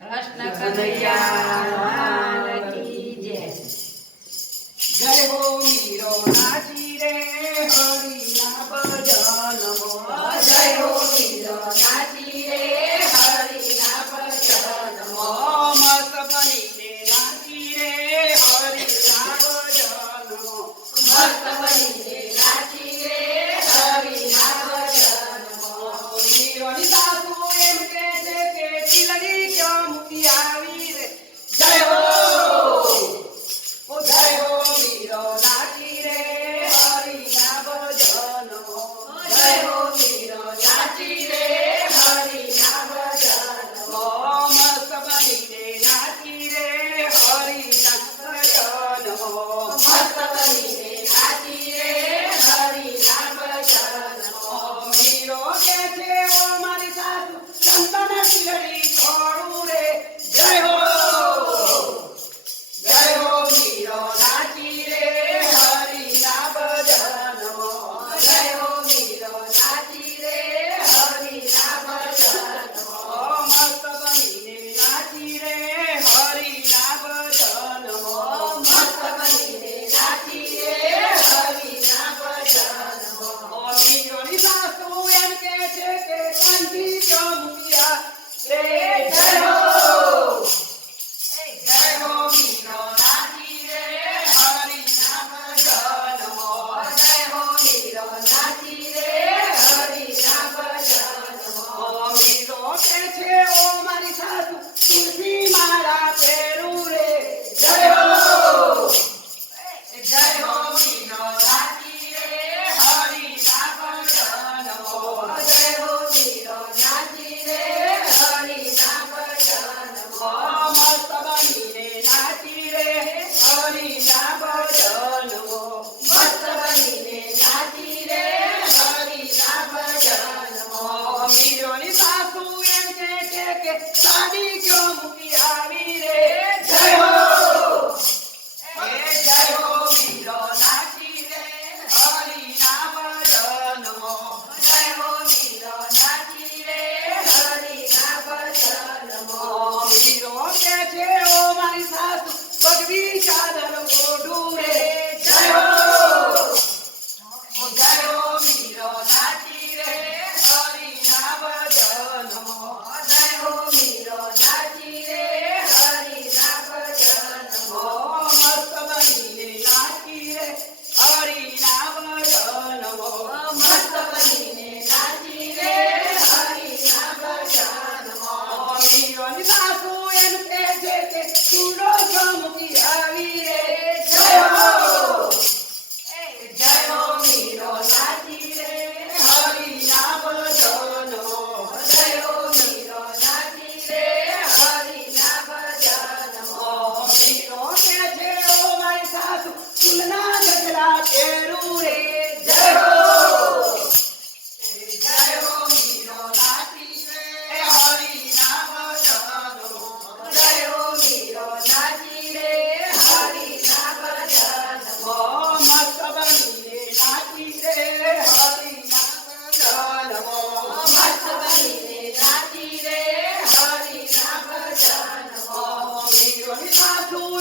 કૃષ્ણ કનૈયા જય. જય હો મીરો નાચી રે હરિના